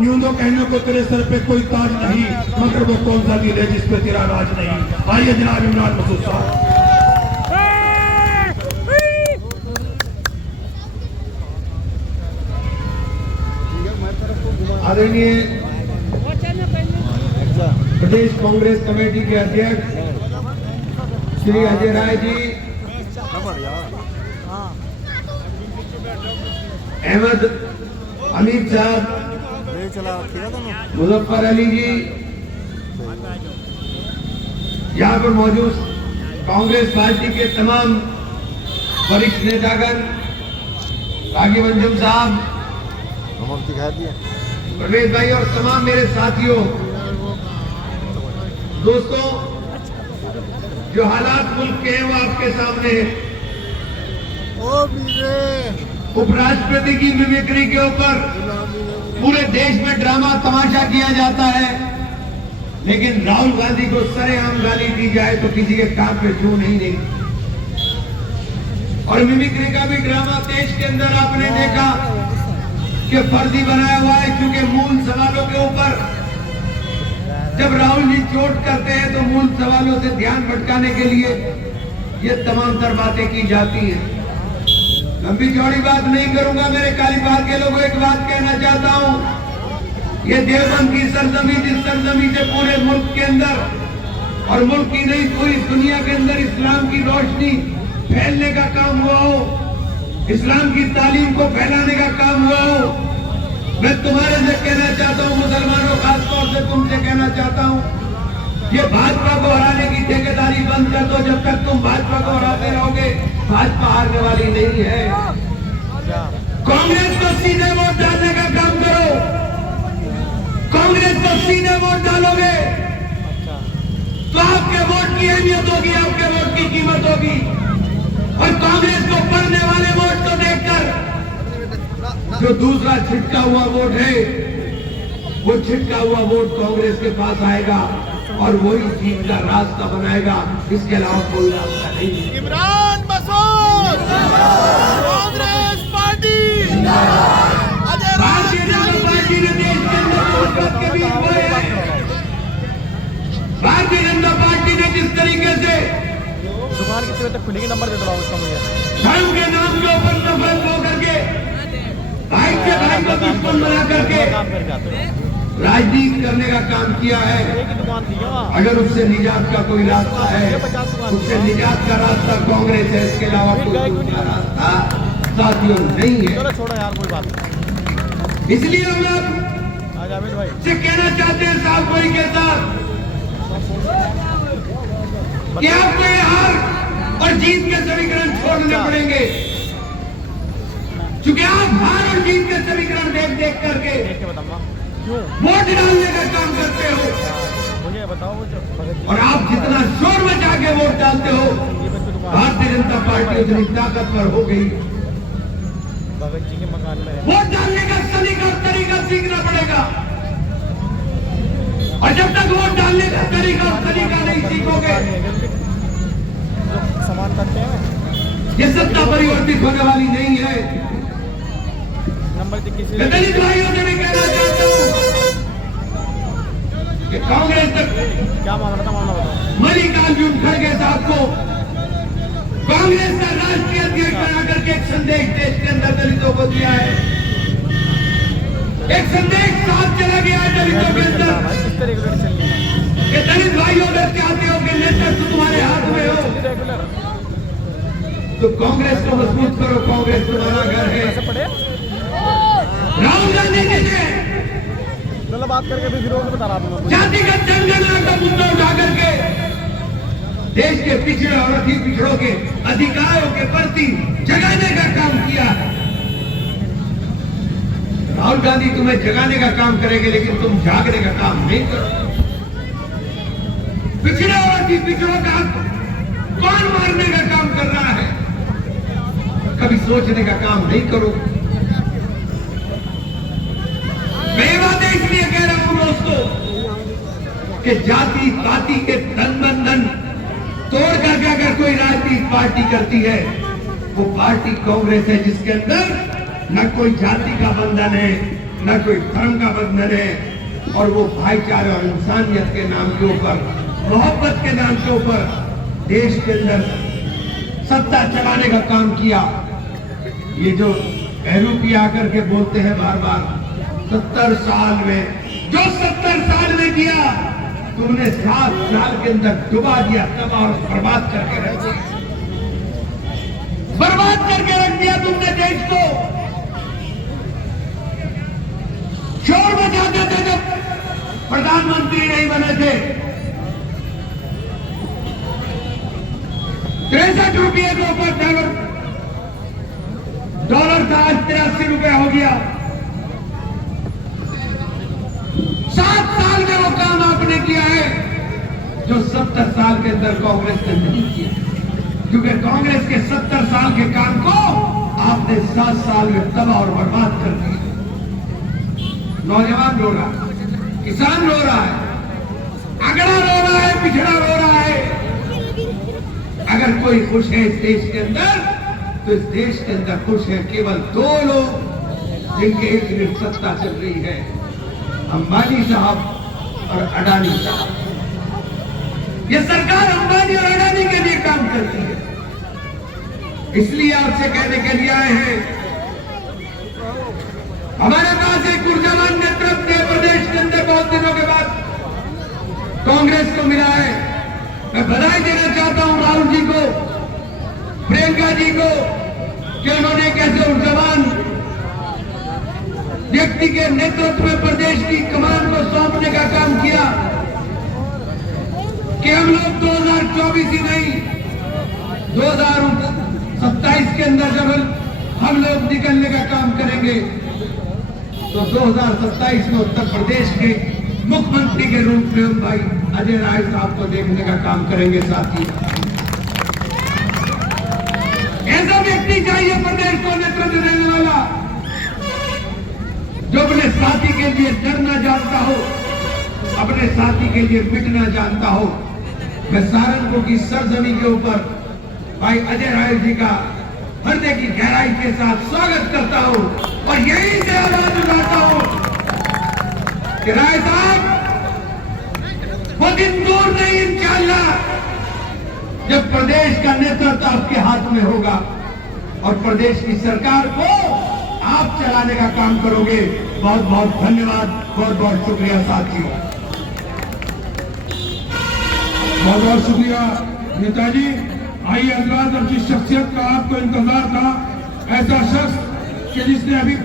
यूं तो कहने को तेरे सर पे कोई ताज नहीं, मगर वो कौन सा दिल है जिस पे तेरा राज नहीं। आइए जनाब इमरान मसूद साहब। आदरणीय प्रदेश कांग्रेस कमेटी के अध्यक्ष श्री अजय राय जी, अहमद हमीद साहब, मुजफ्फर अली जी, यहाँ पर मौजूद कांग्रेस पार्टी के तमाम वरिष्ठ नेतागण, रागी मंजुम साहब, परवेज भाई और तमाम मेरे साथियों, दोस्तों, जो हालात मुल्क के हैं वो आपके सामने है। उपराष्ट्रपति की मिमिक्री के ऊपर पूरे देश में ड्रामा तमाशा किया जाता है, लेकिन राहुल गांधी को सरेआम गाली दी जाए तो किसी के कान पे जू नहीं देगी। और मिमिक्री का भी ड्रामा देश के अंदर आपने देखा कि फर्जी बनाया हुआ है, क्योंकि मूल सवालों के ऊपर जब राहुल जी चोट करते हैं तो मूल सवालों से ध्यान भटकाने के लिए ये तमाम तर बातें की जाती हैं। लंबी चौड़ी बात नहीं करूंगा, मेरे कालीबाग के लोगों एक बात कहना चाहता हूं, ये देवबंद की सरजमी, जिस सरजमी से पूरे मुल्क के अंदर और मुल्क की नहीं पूरी दुनिया के अंदर इस्लाम की रोशनी फैलने का काम हुआ हो, इस्लाम की तालीम को फैलाने का काम हुआ हो, मैं तुम्हारे से कहना चाहता हूं, मुसलमानों खासतौर से तुमसे कहना चाहता हूं, ये भाजपा को हराने की ठेकेदारी बंद कर दो। जब तक तुम भाजपा को हराते रहोगे, भाजपा हारने वाली नहीं है। कांग्रेस को सीधे वोट डालने का काम करो। कांग्रेस को सीधे वोट डालोगे तो आपके वोट की अहमियत होगी, आपके वोट की कीमत होगी। और कांग्रेस को पढ़ने वाले वोट को देखकर जो दूसरा छिटका हुआ वोट है, वो छिटका हुआ वोट कांग्रेस के पास आएगा और वही जीत का रास्ता बनाएगा, इसके अलावा कोई रास्ता नहीं। इमरान मसूद, कांग्रेस पार्टी, भारतीय जनता पार्टी ने देश के अंदर के बीच बोए हैं। भारतीय जनता पार्टी ने जिस तरीके से दुकान कितने बजे तक खुलेगी, नंबर दे दो उसका मुझे। धर्म के नाम के ऊपर नफरत हो करके, भाई से भाई को दुश्मन बना करके राजनीति करने का काम किया है। अगर उससे निजात का कोई रास्ता है, उससे निजात का रास्ता कांग्रेस है, इसके अलावा कोई दूसरा रास्ता साथियों नहीं है। चलो छोड़ो यार, कोई बात नहीं। इसलिए हम लोग से कहना चाहते हैं साहब कोई के साथ कि आपको ये हार और जीत के समीकरण छोड़ने पड़ेंगे, क्योंकि आप हार और जीत के समीकरण देख देख करके वोट डालने का काम करते हो। मुझे बताओ, और आप जितना शोर मचा के वोट डालते हो, भारतीय जनता पार्टी उतनी ताकतवर हो गई। भगत जी के मकान में वोट डालने का तरीका सीखना पड़ेगा, और जब तक वोट डालने का तरीका नहीं सीखोगे, सामान करते हैं, ये सत्ता परिवर्तित होने वाली नहीं है। नंबर किसी दलित भाइयों से भी कहना चाहता हूँ कि कांग्रेस तक क्या मामला था, मामला बताओ। मल्लिकार्जुन खड़गे साहब को कांग्रेस का राष्ट्रीय अध्यक्ष बना करके एक संदेश देश के अंदर दलितों को दिया है। एक संदेश साथ चला गया है दलितों के अंदर किस तरह रेगुलर चल रही है? कि दलित भाइयों अगर चाहते हो कि नेतृत्व तुम्हारे हाथ में हो रेगुलर तो कांग्रेस को मजबूत करो। कांग्रेस तुम्हारा घर है। कैसे पड़े? राहुल गांधी जी ने चलो बात करके भी विरोध बता रहा हूँ। जातिगत जनगणना का मुद्दा उठा करके देश के पिछड़े और अति पिछड़ों के अधिकारों के प्रति जगाने का काम किया। राहुल गांधी तुम्हें जगाने का काम करेंगे, लेकिन तुम जागने का काम नहीं करो। पिछड़े और अति पिछड़ों का कौन मारने का काम कर रहा है, कभी सोचने का काम नहीं करो। मैं ये बातें इसलिए कह रहा हूं दोस्तों कि जाति पाति के धन बंधन तोड़ करके अगर कोई राजनीतिक पार्टी करती है, वो पार्टी कांग्रेस है, जिसके अंदर न कोई जाति का बंधन है, न कोई धर्म का बंधन है, और वो भाईचारे और इंसानियत के नाम के ऊपर, मोहब्बत के नाम के ऊपर देश के अंदर सत्ता चलाने का काम किया। ये जो बहरूपी आकर के बोलते हैं बार बार 70 साल में, जो 70 साल में किया तुमने 7 साल के अंदर डुबा दिया, तबाह और बर्बाद करके रख दिया, बर्बाद करके रख दिया तुमने देश को। शोर मचाते थे जब प्रधानमंत्री नहीं बने थे, 63 रुपये के ऊपर डॉलर था, आज 83 रुपये हो गया। 7 साल में वो काम आपने किया है जो 70 साल के अंदर कांग्रेस ने नहीं किया, क्योंकि कांग्रेस के 70 साल के काम को आपने 7 साल में तबाह और बर्बाद कर दिया। नौजवान रो रहा है, किसान रो रहा है, अगड़ा रो रहा है, पिछड़ा रो रहा है। अगर कोई खुश है इस देश के अंदर, तो इस देश के अंदर खुश है केवल 2 लोग जिनके एक मिनट सत्ता चल रही है, अंबानी साहब और अडानी साहब। ये सरकार अंबानी और अडानी के लिए काम करती है। इसलिए आपसे कहने के लिए आए हैं, हमारे पास एक ऊर्जावान नेतृत्व प्रदेश के अंदर बहुत दिनों के बाद कांग्रेस को मिला है। मैं बधाई देना चाहता हूं राहुल जी को, प्रियंका जी को, कि उन्होंने कैसे ऊर्जावान व्यक्ति के नेतृत्व में प्रदेश की कमान को सौंपने का काम किया कि हम लोग 2024 ही नहीं 2027 के अंदर जब हम लोग निकलने का काम करेंगे, तो 2027 में उत्तर प्रदेश के मुख्यमंत्री के रूप में हम भाई अजय राय साहब को देखने का काम करेंगे। साथी ऐसा व्यक्ति चाहिए प्रदेश को नेतृत्व देने वाला, जो अपने साथी के लिए डरना जानता हो, अपने साथी के लिए मिटना जानता हो। मैं सहारनपुर की सरजमी के ऊपर भाई अजय राय जी का हृदय की गहराई के साथ स्वागत करता हूं और यही से आवाज उठाता हूं कि राय साहब, वो दिन दूर नहीं इंशाअल्लाह जब प्रदेश का नेतृत्व आपके हाथ में होगा और प्रदेश की सरकार को आप चलाने का काम करोगे। बहुत बहुत धन्यवाद, बहुत बहुत शुक्रिया साथियों। बहुत बहुत शुक्रिया नेताजी। आइए हजरात, अब जिस शख्सियत का आपको इंतजार था, ऐसा शख्स कि जिसने अभी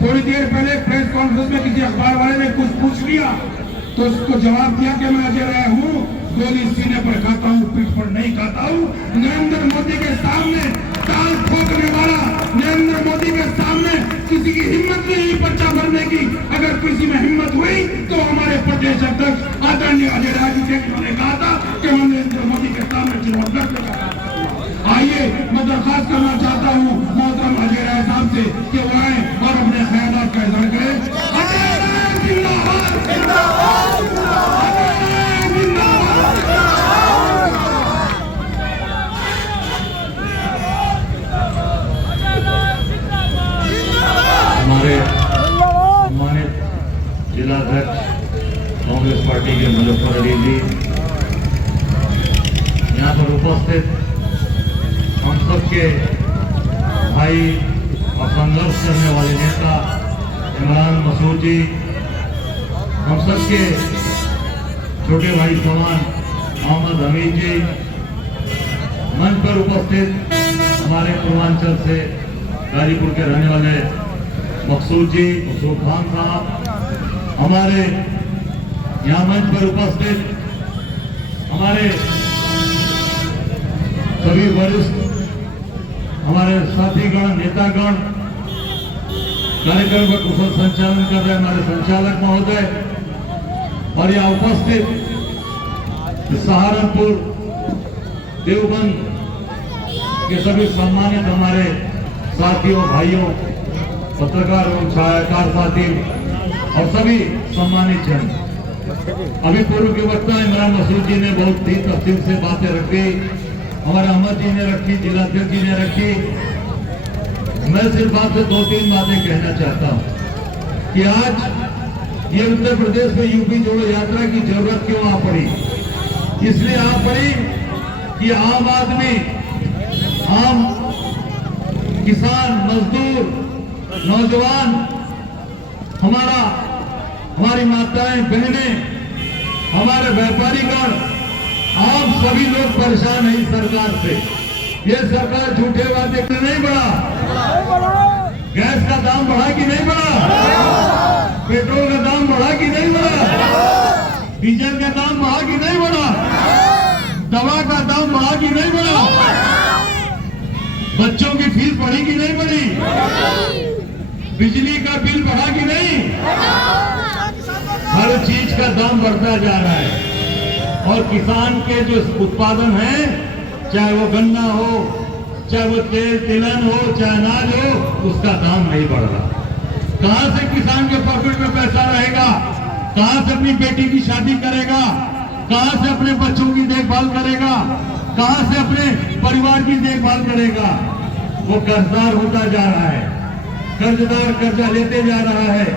थोड़ी देर पहले प्रेस कॉन्फ्रेंस में किसी अखबार वाले ने कुछ पूछ लिया तो उसको जवाब दिया कि मैं अजय राय हूँ, गोली सीने पर खाता हूँ, पीठ पर नहीं खाता हूँ। नरेंद्र मोदी के सामने ताल ठोकने वाला, नरेंद्र मोदी के सामने किसी की हिम्मत नहीं पर्चा भरने की। अगर किसी में हिम्मत हुई तो हमारे प्रदेश अध्यक्ष आदरणीय अजय राय जी ने कहा था कि मैं नरेंद्र मोदी के सामने चुनाव लड़ने का। आइए, मैं दरखास्त करना चाहता हूँ मोहतरम अजय राय साहब से कि वो आए और अपने ख्यालात का इजहार करें। अजय राय जिंदाबाद, जिंदाबाद, हमारे सम्मानित जिलाध्यक्ष कांग्रेस पार्टी के मुजफ्फर अली जी, यहाँ पर उपस्थित हम सबके भाई और संघर्ष करने वाले नेता इमरान मसूद जी, हम सबके छोटे भाई समान मोहम्मद हमीद जी, मंच पर उपस्थित हमारे पूर्वांचल से गाजीपुर के रहने वाले मकसूद जी, मकसूद खान साहब, हमारे यहाँ मंच पर उपस्थित हमारे सभी वरिष्ठ हमारे साथीगण, नेतागण, कार्यक्रम का कुशल संचालन कर रहे हमारे संचालक महोदय और यहाँ उपस्थित सहारनपुर, देवबंद के सभी सम्मानित हमारे साथियों, भाइयों, पत्रकार एवं छायाकार साथी और सभी सम्मानित जन। अभी पूर्व के वक्ता इमरान मसूद जी ने बहुत ही तफसील से बातें रखी, हमारे अहमद जी ने रखी, जिलाध्यक्ष जी ने रखी। मैं सिर्फ आपसे 2-3 बातें कहना चाहता हूँ कि आज ये उत्तर प्रदेश में यूपी जोड़ो यात्रा की जरूरत क्यों आ पड़ी। इसलिए आ पड़ी कि आम आदमी, आम किसान, मजदूर, नौजवान, हमारी माताएं, बहनें, हमारे व्यापारीगण, आप सभी लोग परेशान हैं इस सरकार से। ये सरकार झूठे वादे के नहीं बढ़ा, गैस का दाम बढ़ा कि नहीं बढ़ा, पेट्रोल का दाम बढ़ा कि नहीं बढ़ा, डीजल का दाम बढ़ा कि नहीं बढ़ा, दवा का दाम बढ़ा कि नहीं बढ़ा, बच्चों की फीस बढ़ी कि नहीं बढ़ी, बिजली का बिल बढ़ा कि नहीं। हर चीज का दाम बढ़ता जा रहा है और किसान के जो उत्पादन है, चाहे वो गन्ना हो, चाहे वो तेल तिलहन हो, चाहे अनाज हो, उसका दाम नहीं बढ़ रहा। कहां से किसान के पॉकेट में पैसा रहेगा, कहां से अपनी बेटी की शादी करेगा, कहां से अपने बच्चों की देखभाल करेगा, कहां से अपने परिवार की देखभाल करेगा। वो कर्जदार होता जा रहा है, कर्जदार कर्जा लेते जा रहा है।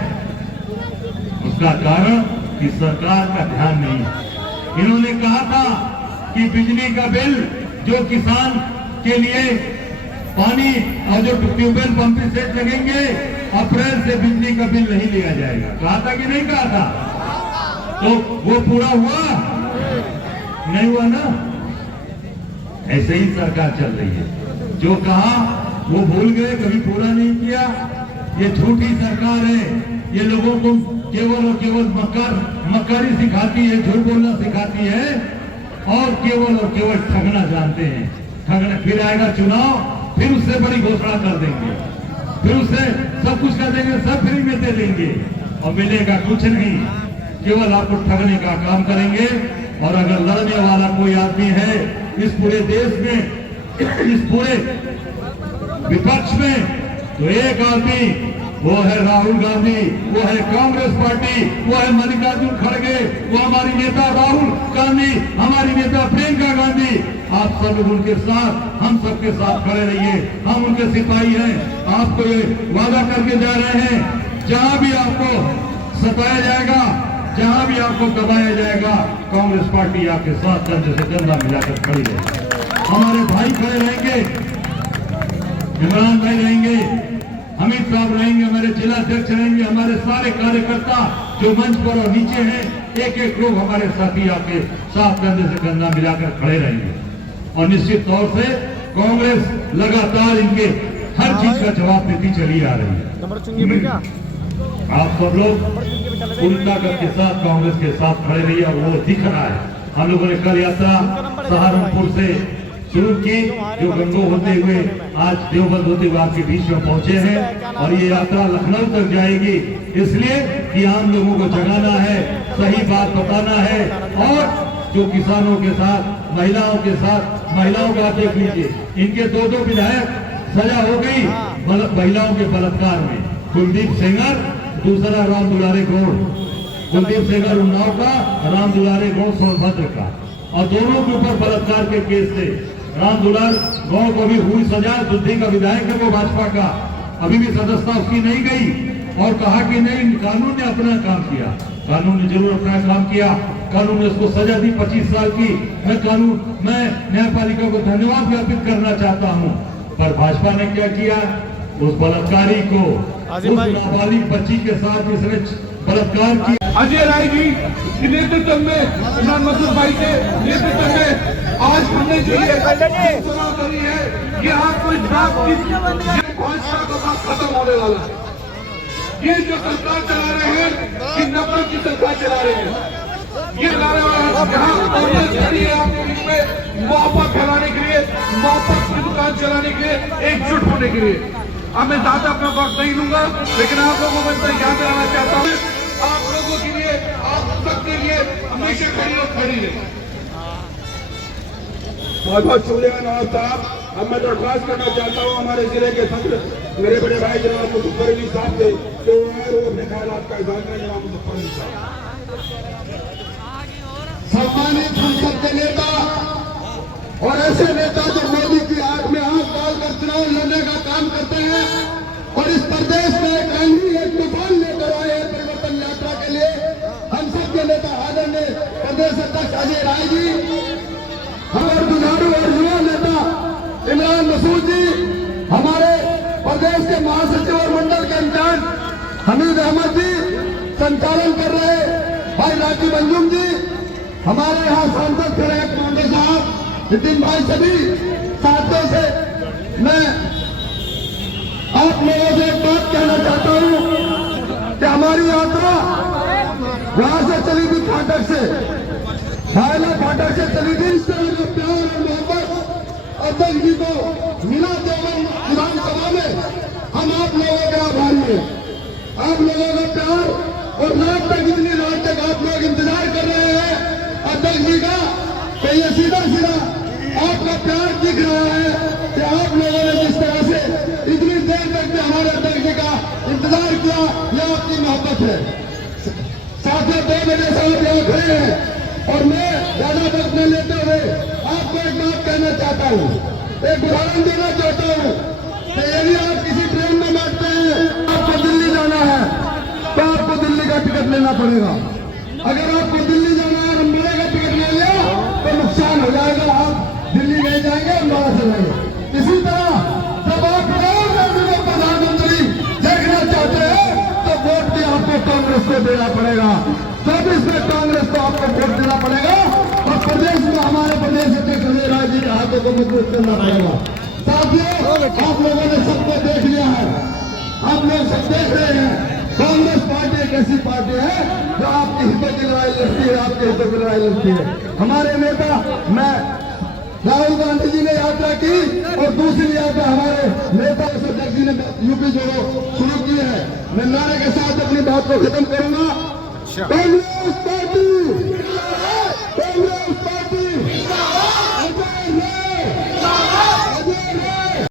उसका कारण कि सरकार का ध्यान नहीं है। इन्होंने कहा था कि बिजली का बिल जो किसान के लिए पानी और जो ट्यूबवेल पंप सेट लगेंगे, अप्रैल से बिजली का बिल नहीं लिया जाएगा। कहा था कि नहीं कहा था? तो वो पूरा हुआ नहीं हुआ ना। ऐसे ही सरकार चल रही है, जो कहा वो भूल गए, कभी पूरा नहीं किया। ये झूठी सरकार है, ये लोगों को केवल और केवल मक्कारी सिखाती है, झूठ बोलना सिखाती है और केवल ठगना जानते हैं। ठगना, फिर आएगा चुनाव, फिर उससे बड़ी घोषणा कर देंगे, फिर उससे सब कुछ कर देंगे, सब फ्री में दे देंगे और मिलेगा कुछ नहीं। केवल आपको ठगने का काम करेंगे। और अगर लड़ने वाला कोई आदमी है इस पूरे देश में, इस पूरे विपक्ष में, तो एक आदमी, वो है राहुल गांधी, वो है कांग्रेस पार्टी, वो है मल्लिकार्जुन खड़गे, वो हमारी नेता राहुल गांधी, हमारी नेता प्रियंका गांधी। आप सब लोग उनके साथ, हम सबके साथ खड़े रहिए। हम उनके सिपाही हैं। आपको ये वादा करके जा रहे हैं, जहां भी आपको सताया जाएगा, जहां भी आपको दबाया जाएगा, कांग्रेस पार्टी आपके साथ कंधे से कंधा मिलाकर खड़ी रहेगी। हमारे भाई खड़े रहेंगे, इमरान भाई रहेंगे, अमित साहब रहेंगे, हमारे जिला अध्यक्ष रहेंगे, हमारे सारे कार्यकर्ता जो मंच पर और नीचे हैं, एक एक लोग हमारे साथी आपके साथ कंधे से कंधा मिलाकर खड़े रहेंगे। और निश्चित तौर से कांग्रेस लगातार इनके हर चीज का जवाब देती चली आ रही है। आप सब लोग पूरी ताकत के साथ कांग्रेस के साथ खड़े रहिए और वो दिख रहा है। हम लोगों ने कल यात्रा सहारनपुर से शुरू की, जो गंगो होते हुए आज देवबंद होते हुए आपके बीच में पहुंचे हैं और ये यात्रा लखनऊ तक जाएगी, इसलिए कि आम लोगों को जगाना है, सही बात बताना है। और जो किसानों के साथ, महिलाओं के साथ, महिलाओं का देख लीजिए, इनके दो विधायक सजा हो गई महिलाओं के बलात्कार में। कुलदीप सेंगर, दूसरा राम दुलारे गौड़, कुलदीप सेंगर उन्नाव का, राम दुलारे गौड़ सोनभद्र का, और दोनों के ऊपर बलात्कार के केस थे। राम दुलार गौड़ को भी हुई सजा, बुद्धि का विधायक है वो भाजपा का, अभी भी सदस्यता उसकी नहीं गई और कहा कि नहीं, कानून ने अपना काम किया। कानून ने जरूर अपना काम किया, कानून ने उसको सजा दी 25 साल की। मैं न्यायपालिका को धन्यवाद ज्ञापित करना चाहता हूँ। पर भाजपा ने क्या किया, उस बलात्कारी को, उस नाबालिग बच्ची के साथ जिसने बलात्कार किया, अजय राय जी के नेतृत्व में, इमरान मसूद भाई के नेतृत्व में आज हमने जो ये चुनाव करी है, ये आपको इस बात की भाजपा का बात खत्म होने वाला है। ये जो सरकार चला रहे हैं, कि नफरत की सरकार चला रहे हैं, ये चलाने वाला जहाँ कांग्रेस खड़ी है आपके बीच में मोहब्बत फैलाने के लिए, मोहब्बत की दुकान चलाने के लिए, एकजुट होने के लिए। अब मैं ज्यादा अपना वक्त नहीं लूंगा, लेकिन आप लोगों को मैं याद दिलाना चाहता हूँ, आप लोगों के लिए, आप सबके लिए हमेशा खड़ी और खड़ी है। बहुत बहुत शुक्रिया नवाब साहब। अब मैं दरख्वास्त करना चाहता हूँ हमारे जिले के सदर मेरे बड़े भाई जनाब मुजफ्फर अली साहब से, जो अपने ख्यालात का इज़हार करें। जनाब मुजफ्फर अली साहब। सम्मानित संसद के नेता और ऐसे नेता जो मोदी की आंख में आंख डालकर चुनाव लड़ने का काम करते हैं और इस प्रदेश में एक आंधी, एक तूफान लेकर आए के नेता आदरणीय प्रदेश अध्यक्ष अजय राय जी, हमारे जुझारू और युवा नेता इमरान मसूद जी, हमारे प्रदेश के महासचिव और मंडल के इंचार्ज हमीद अहमद जी, संचालन कर रहे भाई राजीव अंजुम जी, हमारे यहाँ सांसद फिरोज पांडे साहब, नितिन भाई, सभी साथियों से मैं आप लोगों से एक बात कहना चाहता हूँ कि हमारी यात्रा वहां से चली थी फाटक से, शायला फाटक से चली थी। इस तरह का प्यार और मोहब्बत अध्यक्ष जी को मिला देवन विधानसभा में, हम आप लोगों के आभारी हैं। आप लोगों का प्यार और रात तक, इतनी रात तक आप लोग इंतजार कर रहे हैं अध्यक्ष जी का, तो ये सीधा सीधा आपका प्यार दिख रहा है कि आप लोगों ने जिस तरह से इतनी देर तक भी हमारे अध्यक्ष जी का इंतजार किया, यह आपकी मोहब्बत है। साथियों, 2 बजे से आप यहाँ खड़े हैं और मैं ज्यादा वक्त न लेते हुए आपको एक बात कहना चाहता हूँ, एक उदाहरण देना चाहता हूँ कि यदि आप किसी ट्रेन में बैठते हैं, आपको दिल्ली जाना है तो आपको दिल्ली का टिकट लेना पड़ेगा। अगर आपको दिल्ली जाना है और अम्बाला का टिकट ले लिया तो नुकसान हो जाएगा, आप दिल्ली नहीं जाएंगे, अम्बाला से जाएंगे। इसी तरह जब आप प्रधानमंत्री देखना चाहते हैं तो वोट भी आपको कांग्रेस को देना पड़ेगा। 24 में कांग्रेस को आपको वोट देना पड़ेगा और प्रदेश में हमारे प्रदेश अध्यक्ष अजय राय जी के हाथों को मजबूत करना पड़ेगा। साथियों, आप लोगों ने सबको देख लिया है, आप लोग सब देख रहे हैं कांग्रेस पार्टी एक ऐसी पार्टी है जो आपकी हितों की लड़ाई लड़ती है, आपके हितों की लड़ाई लड़ती है। हमारे नेता मैं राहुल गांधी जी ने यात्रा की और दूसरी यात्रा हमारे नेता अध्यक्ष जी ने यूपी जोड़ो शुरू की है। मैं नारे के साथ अपनी बात को खत्म करूंगा। कांग्रेस